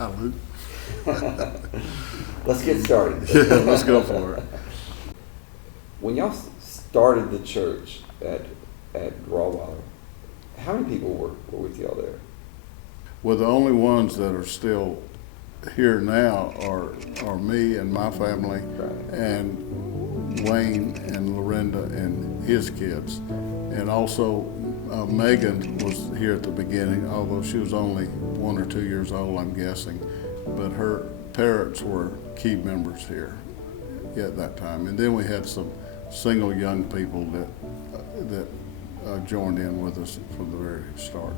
Hallelujah. Let's get started. Yeah, let's go for it. When y'all started the church at Grawwaller, how many people were with y'all there? Well, the only ones that are still here now are me and my family, Right. and Wayne and Lorinda and his kids. And also Megan was here at the beginning, although she was only 1 or 2 years old, I'm guessing. But her parents were key members here at that time. And then we had some single young people that joined in with us from the very start.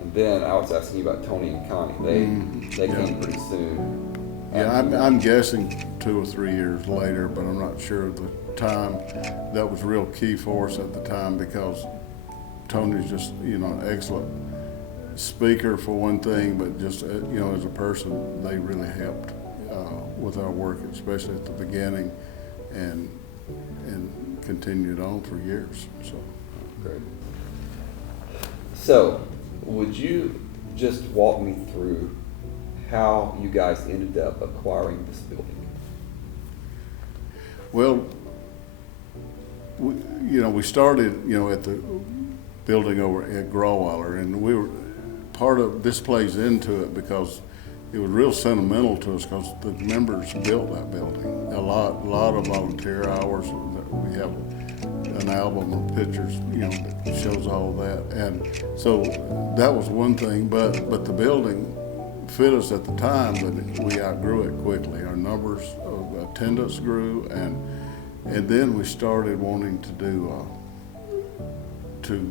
And then I was asking you about Tony and Connie. They Yeah. came pretty soon. Yeah, I'm guessing 2 or 3 years later, but I'm not sure of the time. That was real key for us at the time because Tony's just, an excellent speaker for one thing, but just, as a person, they really helped with our work, especially at the beginning, and continued on for years. So. Great. So, would you just walk me through how you guys ended up acquiring this building? Well, we started, at the building over at Grawwaller, and we were part of this plays into it because it was real sentimental to us because the members built that building. A lot of volunteer hours. We have an album of pictures, that shows all that, and so that was one thing. But the building fit us at the time, but we outgrew it quickly. Our numbers of attendance grew, and then we started wanting to do to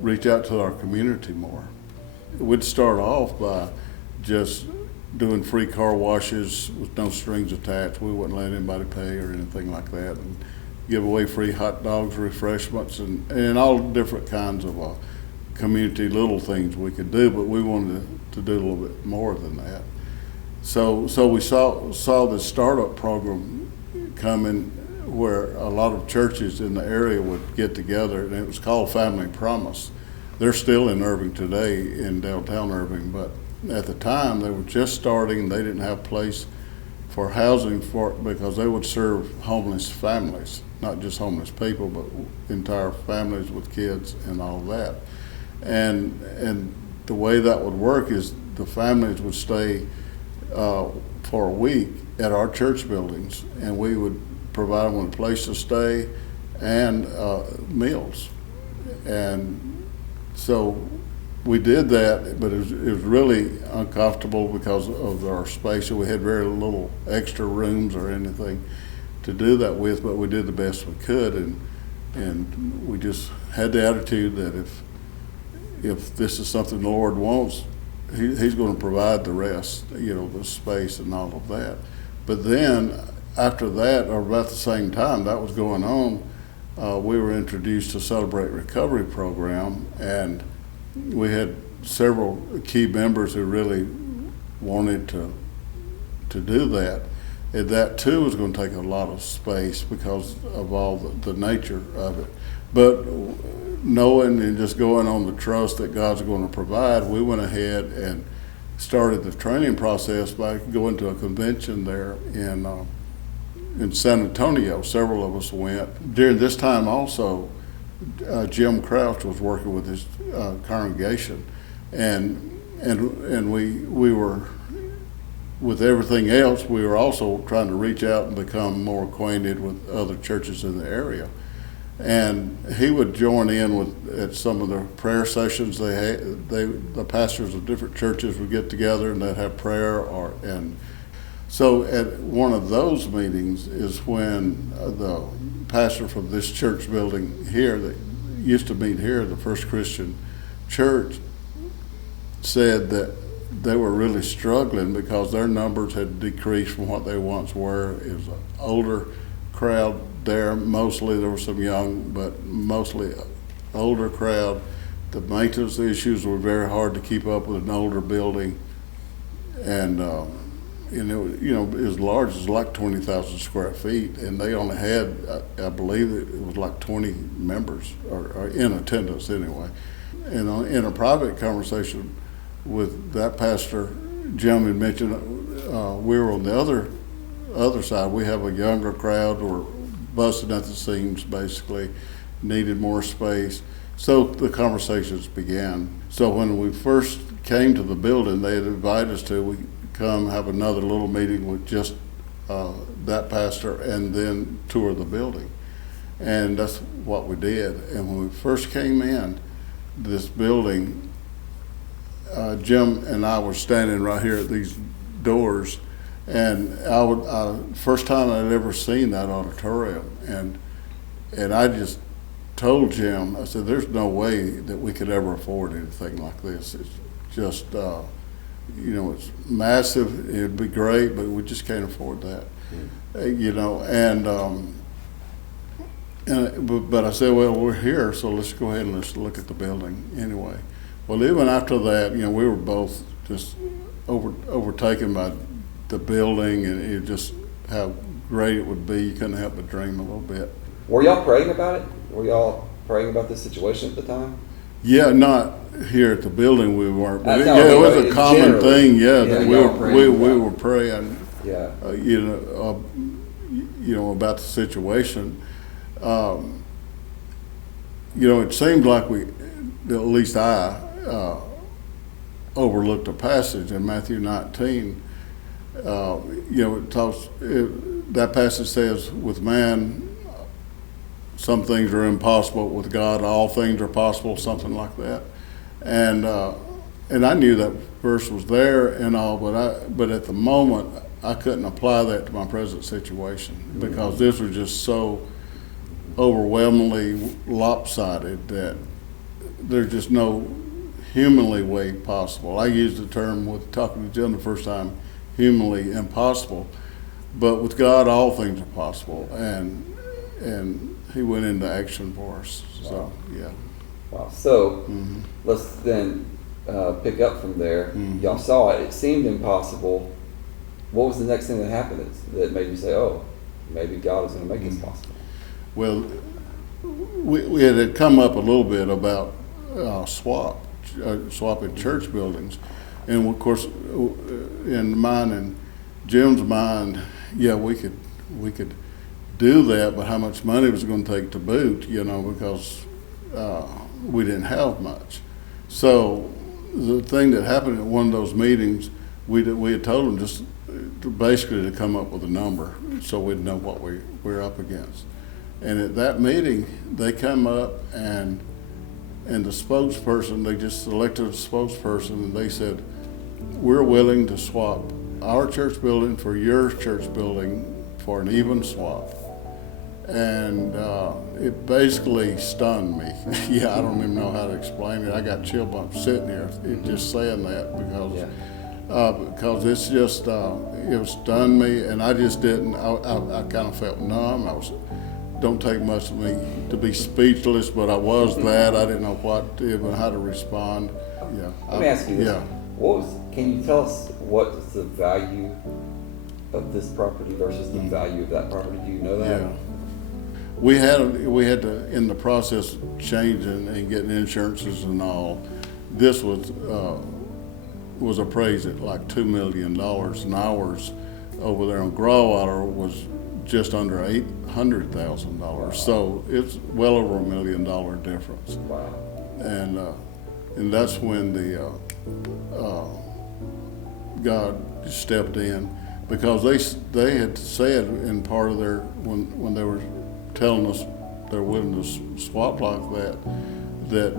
reach out to our community more. We'd start off by just doing free car washes with no strings attached. We wouldn't let anybody pay or anything like that, and give away free hot dogs, refreshments, and all different kinds of community little things we could do, but we wanted to do a little bit more than that. So we saw the startup program coming where a lot of churches in the area would get together, and it was called Family Promise. They're still in Irving today, in downtown Irving, but at the time they were just starting. They didn't have place for housing because they would serve homeless families, not just homeless people, but entire families with kids and all that. And the way that would work is the families would stay for a week at our church buildings, and we would provide them with a place to stay and meals. And so we did that, but it was really uncomfortable because of our space. We had very little extra rooms or anything to do that with, but we did the best we could, and we just had the attitude that if this is something the Lord wants, He's going to provide the rest, the space and all of that. But then after that, or about the same time that was going on, we were introduced to Celebrate Recovery program, and we had several key members who really wanted to do that. And that too was going to take a lot of space because of all the nature of it. But knowing and just going on the trust that God's going to provide, we went ahead and started the training process by going to a convention there in San Antonio. Several of us went. During this time also, Jim Crouch was working with his congregation, and we were, with everything else, we were also trying to reach out and become more acquainted with other churches in the area. And he would join in at some of the prayer sessions the pastors of different churches would get together and they'd have prayer. And so at one of those meetings is when the pastor from this church building here that used to meet here, the First Christian Church, said that they were really struggling because their numbers had decreased from what they once were. It was an older crowd there, mostly. There were some young, but mostly older crowd. The maintenance issues were very hard to keep up with an older building, and it was large. It was like 20,000 square feet, and they only had, I believe, it was like 20 members or in attendance anyway. And in a private conversation with that pastor Jim had mentioned, we were on the other side. We have a younger crowd, or busting at the seams, basically, needed more space. So the conversations began. So when we first came to the building, they had invited us to come have another little meeting with just that pastor and then tour the building. And that's what we did. And when we first came in this building, Jim and I were standing right here at these doors, and first time I'd ever seen that auditorium, and I just told Jim, I said, "There's no way that we could ever afford anything like this. It's just, it's massive. It'd be great, but we just can't afford that." But I said, "Well, we're here, so let's go ahead and let's look at the building anyway." Well, even after that, we were both just overtaken by the building, and it just how great it would be. You couldn't help but dream a little bit. Were y'all praying about it? Were y'all praying about this situation at the time? Yeah, not here at the building we weren't, but No, it was a common generally. thing. Yeah, That y'all praying we about- were praying. Yeah. About the situation. It seemed like at least I overlooked a passage in Matthew 19. That passage says, "With man, some things are impossible. With God, all things are possible," something like that. And I knew that verse was there and all, but at the moment, I couldn't apply that to my present situation because this was just so overwhelmingly lopsided that there's just no humanly way possible. I used the term with talking to Jim the first time, humanly impossible, but with God all things are possible, and he went into action for us. So yeah. Wow. So let's then pick up from there. Y'all saw it. It seemed impossible. What was the next thing that happened that made you say, "Oh, maybe God is going to make this possible"? Well, we had come up a little bit about swapping church buildings, and of course, in mine and Jim's mind, yeah, we could do that, but how much money was it going to take to boot? Because we didn't have much. So the thing that happened at one of those meetings, we had told them just basically to come up with a number so we'd know what we're up against. And at that meeting, they come up and the spokesperson, they just selected a spokesperson, and they said, "We're willing to swap our church building for your church building for an even swap." And it basically stunned me. Yeah, I don't even know how to explain it. I got chill bumps sitting here just saying that because it's just it stunned me, and I just didn't. I kind of felt numb. Don't take much of me to be speechless, but I was that. I didn't know even how to respond. Yeah. Let me ask you this. Yeah. Can you tell us what's the value of this property versus the value of that property? Do you know that? Yeah. We had to, in the process of changing and getting insurances and all, this was appraised at like $2 million, and ours over there on Grawwater was just under $800,000. Wow. So it's well over $1 million difference. Wow. And that's when God stepped in, because they had said in part of their when they were telling us they're willing to swap like that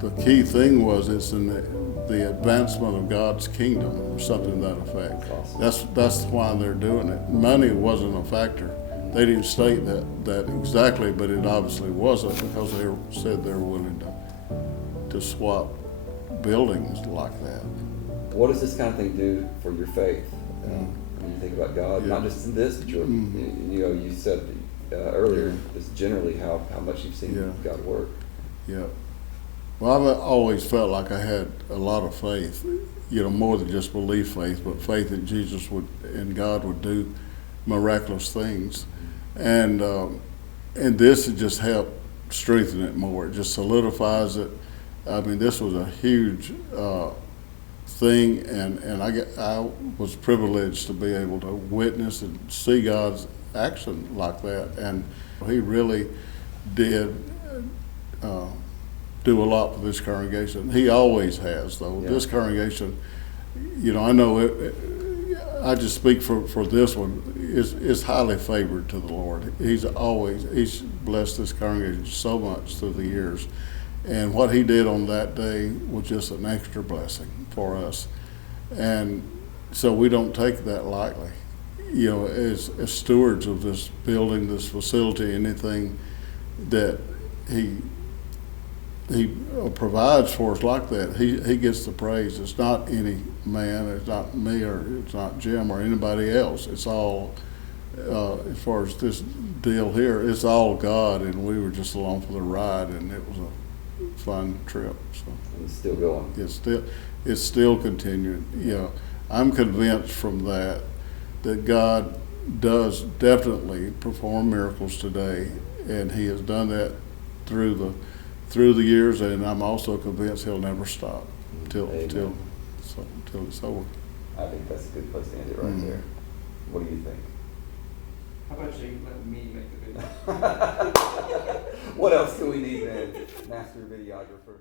the key thing was it's in the advancement of God's kingdom, or something to that effect. Awesome. That's why they're doing it. Money wasn't a factor. They didn't state that exactly, but it obviously wasn't, because they said they were willing to swap buildings like that. What does this kind of thing do for your faith? When you think about God, not just in this, but you said earlier, just generally how much you've seen God work. Yeah. Well, I've always felt like I had a lot of faith, more than just belief faith, but faith that Jesus and God would do miraculous things. And this has just helped strengthen it more. It just solidifies it. I mean, this was a huge thing, and I was privileged to be able to witness and see God's action like that, and he really did do a lot for this congregation. He always has, though. Yeah. This congregation, I know I just speak for this one, is highly favored to the Lord. He's blessed this congregation so much through the years. And what he did on that day was just an extra blessing for us. And so we don't take that lightly. As stewards of this building, this facility, anything that he provides for us like that, he gets the praise. It's not any man, it's not me, or it's not Jim or anybody else. It's all, as far as this deal here, it's all God, and we were just along for the ride, and it was a fun trip. So And it's still going. it's still continuing. I'm convinced from that God does definitely perform miracles today, and he has done that through the years, and I'm also convinced he'll never stop till it's over. I think that's a good place to end it right there. What do you think? How about you let me make the video? What else do we need then, master videographer?